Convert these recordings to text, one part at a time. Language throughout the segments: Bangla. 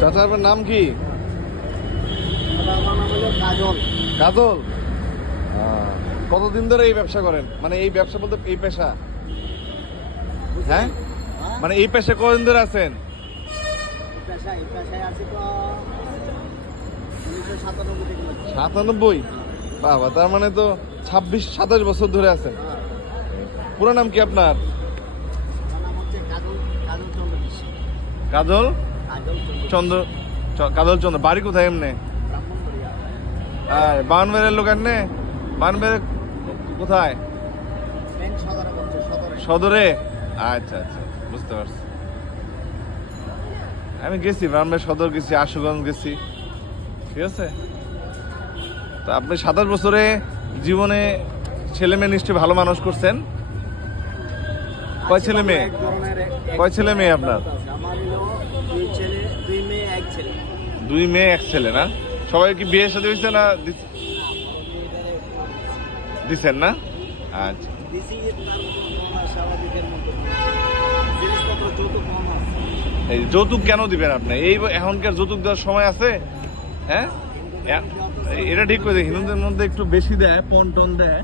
চাচা আপনার নাম কি? কাজল। কাজল। কতদিন ধরে এই ব্যবসা করেন? মানে এই ব্যবসা বলতে এই পেশা, হ্যাঁ মানে এই পেশা কতদিন ধরে আছেন? 97। বাবা, তার মানে তো 26-27 বছর ধরে আছেন। পুরো নাম কি আপনার? কাজল চন্দ্র। কাজল চন্দ্র। বাড়ি কোথায় এমনি? বাউনবাড়ির লোক এমনি? বাউনবাড়ি কোথায়? সদরে। আচ্ছা আচ্ছা, বুঝতে পারছি। আমি গেছি বাউনবাড়ি সদর গেছি, আশুগঞ্জ গেছি, ঠিক আছে। তো আপনি 27 বছরে জীবনে ছেলে মেয়ে নিশ্চয়ই ভালো মানুষ করছেন। কয় ছেলে মেয়ে? কয় ছেলে মেয়ে আপনার? 2 মেয়ে 1 ছেলে না? সবাই কি বিয়ের সাথে হয়েছে না দিচ্ছেন না? আচ্ছা। এই যৌতুক কেন দিবেন আপনি? এই এখনকার যৌতুক দেওয়ার সময় আছে? হ্যাঁ, এটা ঠিক করে হিন্দুদের মধ্যে একটু বেশি দেয়, পণ টন দেয়,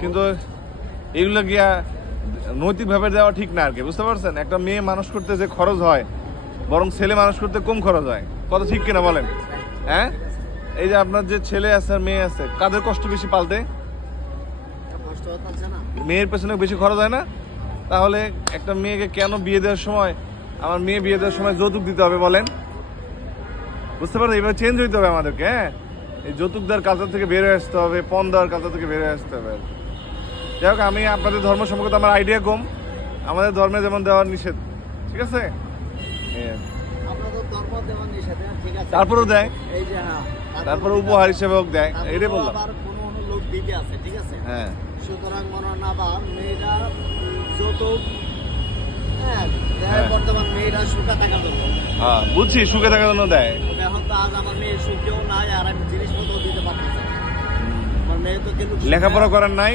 কিন্তু এগুলো গিয়া নৈতিক ভাবে দেওয়া ঠিক না আর কি, বুঝতে পারছেন? একটা মেয়ে মানুষ করতে যে খরচ হয়, বরং ছেলে মানুষ করতে কম খরচ হয়। কত ঠিক কিনা বলেন? হ্যাঁ, এই যে আপনার যে ছেলে আছে আর মেয়ে আছে, কাদের কষ্ট বেশি পালতে? মেয়ের পেছনে বেশি খরচ হয় না? তাহলে একটা মেয়েকে কেন বিয়ে দেওয়ার সময়, আমার মেয়ে বিয়ে দেওয়ার সময় যৌতুক দিতে হবে বলেন? বুঝতে পারছেন? এবার চেঞ্জ হইতে হবে আমাদেরকে। হ্যাঁ, এই যৌতুক দেওয়ার কালচার থেকে বের হয়ে আসতে হবে, পণ দেওয়ার কালচার থেকে বের হয়ে আসতে হবে। যাই হোক, আমি আপনাদের ধর্ম সম্পর্কে আমার আইডিয়া কম। আমাদের ধর্মে যেমন দেওয়ার নিষেধ, ঠিক আছে, তারপরেও দেয়, তারপরে উপহার হিসেবেও দেয়, এটাই বললাম। হ্যাঁ, সুতরাং মনে না বা মেয়েরা যৌতুক বর্তমান মেয়েরা সুখে থাকার জন্য। হ্যাঁ, বুঝছি, সুখে থাকার জন্য দেয়। এখন তো আজ আমার মেয়ে সুখেও নাই, আর আমি জিনিসপত্র দিতে পারতেছি। আমার মেয়ে তো কিন্তু লেখাপড়া করেন নাই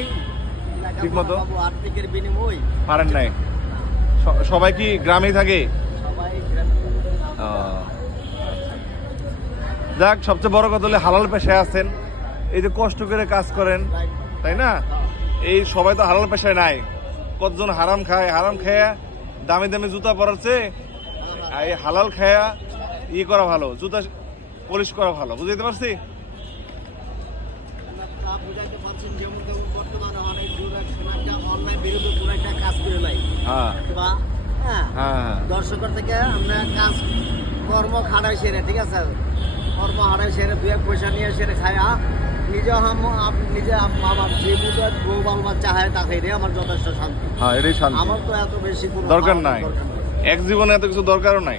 ঠিক মতো, আর্থিকের বিনিময় পারেন নাই। সবাই কি গ্রামেই থাকে? সবাই যাক, সবচেয়ে বড় কথা হলে হালাল পেশায় আছেন, এই যে কষ্ট করে কাজ করেন, তাই না? এই সবাই তো হালাল পেশায় নাই। কতজন হারাম খায়, হারাম খায়া দামি দামি জুতা পরাচ্ছে, এই হালাল খায়া ই করা ভালো, জুতা পলিশ করা ভালো। বুঝতে পারছি? দর্শকের থেকে আমরা কাজ কর্ম খাড়াই সেরে, ঠিক আছে, কর্ম হারাই সেরে 2 পয়সা নিয়ে সেরে খায়া নিজে নিজে আমার যে বউ বাল বাচ্চা হয় তাকে আমার যথেষ্ট শান্তি। হ্যাঁ, এটাই শান্তি। আমার তো এত বেশি দরকার নাই, এক জীবনে এত কিছু দরকারও নাই।